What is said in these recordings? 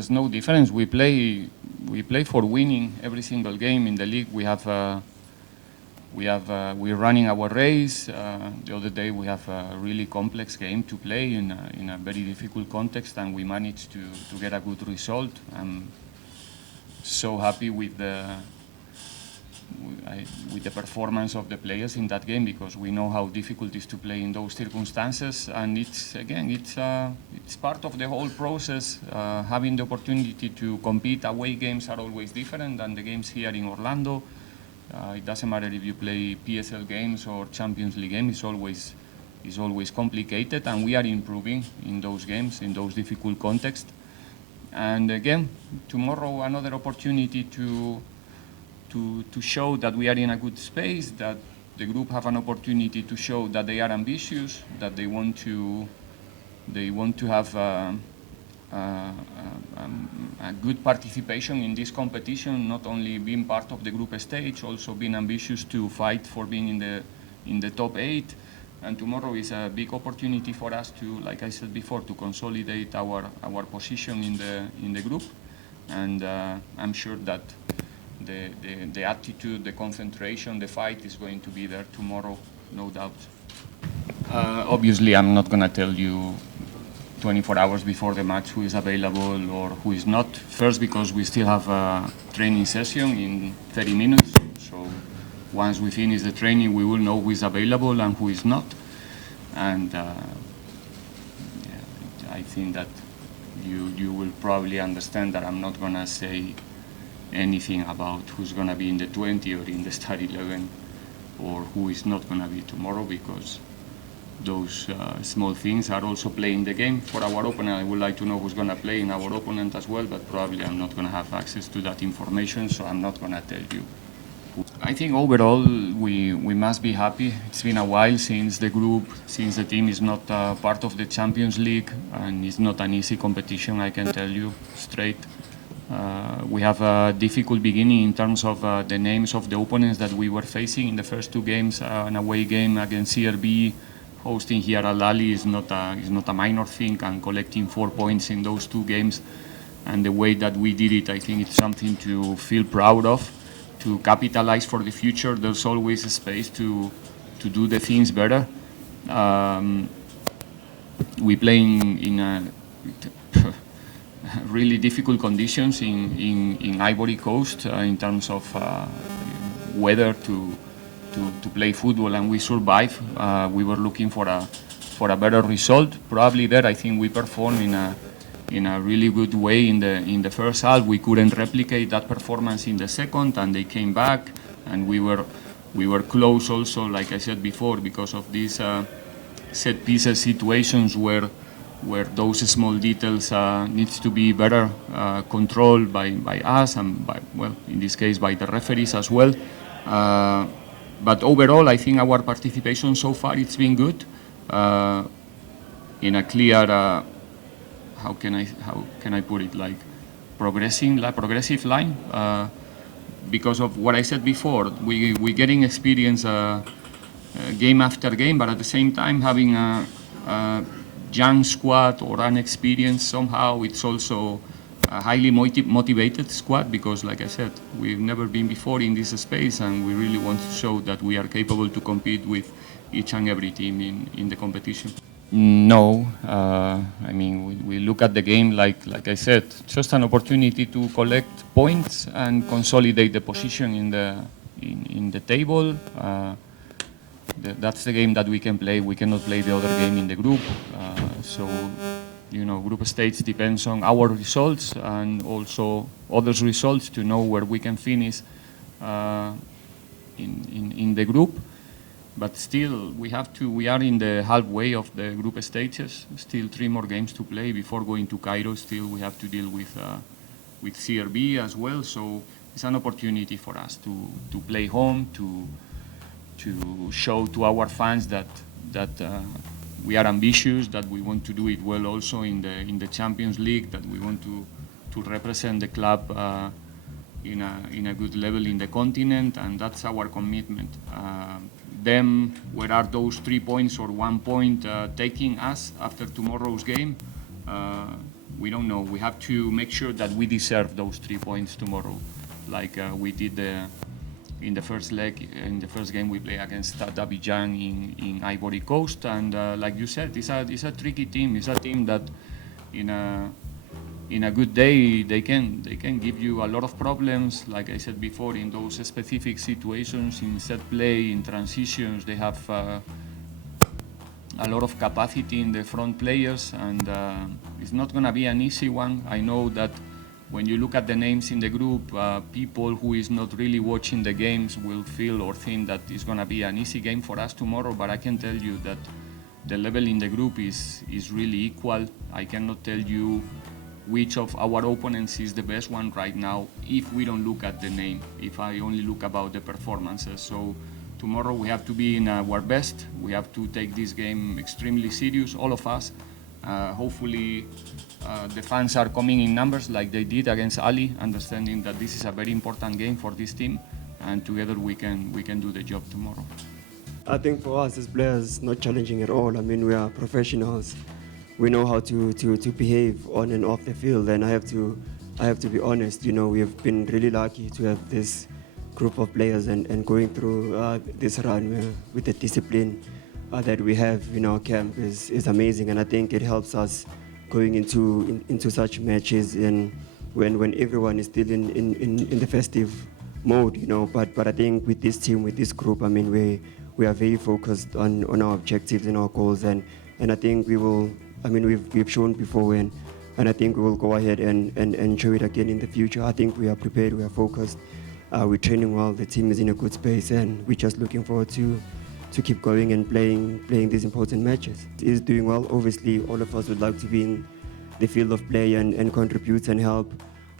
there's no difference. We play for winning every single game in the league. We're running our race. The other day we have a really complex game to play in a very difficult context, and we managed to get a good result. I'm so happy with the performance of the players in that game, because we know how difficult it is to play in those circumstances, and it's part of the whole process. Having the opportunity to compete, away games are always different than the games here in Orlando. It doesn't matter if you play PSL games or Champions League games, it's always complicated, and we are improving in those games, in those difficult contexts. And again, tomorrow another opportunity to show that we are in a good space, that the group have an opportunity to show that they are ambitious, that they want to have a good participation in this competition, not only being part of the group stage, also being ambitious to fight for being in the top 8. And tomorrow is a big opportunity for us to, like I said before, to consolidate our position in the group. And I'm sure that the attitude, the concentration, the fight is going to be there tomorrow, no doubt. Obviously, I'm not going to tell you 24 hours before the match who is available or who is not. First, because we still have a training session in 30 minutes. So once we finish the training, we will know who is available and who is not. And I think that you will probably understand that I'm not going to say anything about who's going to be in the 20 or in the start 11 or who is not going to be tomorrow, because those small things are also playing the game for our opponent. I would like to know who's going to play in our opponent as well, but probably I'm not going to have access to that information, so I'm not going to tell you. I think overall we must be happy. It's been a while since the team is not part of the Champions League, and it's not an easy competition, I can tell you straight. We have a difficult beginning in terms of the names of the opponents that we were facing in the first 2 games. An away game against CRB, hosting here Al Ahly is not a minor thing, and collecting 4 points in those 2 games and the way that we did it, I think it's something to feel proud of, to capitalize for the future. There's always a space to do the things better. We play in really difficult conditions in Ivory Coast in terms of weather to play football, and we survive. We were looking for a better result. Probably there, I think we performed in a really good way in the first half. We couldn't replicate that performance in the second, and they came back, and we were close also, like I said before, because of these set pieces situations where those small details needs to be better controlled by us and in this case by the referees as well. But overall, I think our participation so far it's been good, in a clear how can I put it, like progressive line, because of what I said before. We're getting experience game after game, but at the same time having a young squad or unexperienced, somehow it's also a highly motivated squad, because like I said, we've never been before in this space, and we really want to show that we are capable to compete with each and every team in the competition. No, I mean, we look at the game like I said, just an opportunity to collect points and consolidate the position in the table. That's the game that we can play. We cannot play the other game in the group. So, group stage depends on our results and also others' results to know where we can finish in the group. But still, we are in the halfway of the group stages. Still 3 more games to play before going to Cairo. Still, we have to deal with CRB as well. So it's an opportunity for us to play home, to show to our fans that we are ambitious, that we want to do it well also in the Champions League, that we want to represent the club in a good level in the continent, and that's our commitment. Then, where are those 3 points or 1 point taking us after tomorrow's game? we don't know. We have to make sure that we deserve those 3 points tomorrow, like we did in the first leg, in the first game we play against Abidjan in Ivory Coast, and like you said, it's a tricky team. It's a team that in a good day they can give you a lot of problems. Like I said before, in those specific situations, in set play, in transitions, they have a lot of capacity in the front players, and it's not going to be an easy one. I know that when you look at the names in the group, people who is not really watching the games will feel or think that it's going to be an easy game for us tomorrow, but I can tell you that the level in the group is really equal. I cannot tell you which of our opponents is the best one right now if we don't look at the name, if I only look about the performances. So tomorrow we have to be in our best. We have to take this game extremely serious, all of us. Hopefully the fans are coming in numbers like they did against Ali, understanding that this is a very important game for this team, and together we can do the job tomorrow. I think for us as players, not challenging at all. I mean, we are professionals. We know how to behave on and off the field, and I have to be honest. You know, we have been really lucky to have this group of players and going through this run with the discipline that we have in our camp is amazing, and I think it helps us going into such matches and when everyone is still in the festive mode, you know. But I think with this team, with this group, I mean, we are very focused on our objectives and our goals, and I think we will. I mean, we've shown before, and I think we will go ahead and show it again in the future. I think we are prepared, we are focused, we're training well, the team is in a good space, and we're just looking forward to keep going and playing these important matches. It is doing well. Obviously, all of us would like to be in the field of play and contribute and help.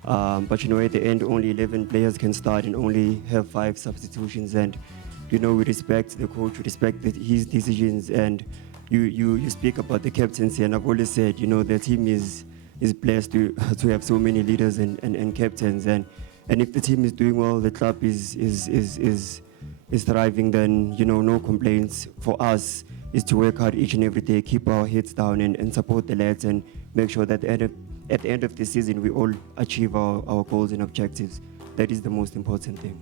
But you know, at the end, only 11 players can start and only have 5 substitutions. And you know, we respect the coach, we respect his decisions. And you speak about the captaincy, and I've always said, you know, the team is blessed to have so many leaders and captains. And if the team is doing well, the club is thriving, then, you know, no complaints. For us is to work hard each and every day, keep our heads down and support the lads, and make sure that at the end of the season we all achieve our goals and objectives. That is the most important thing.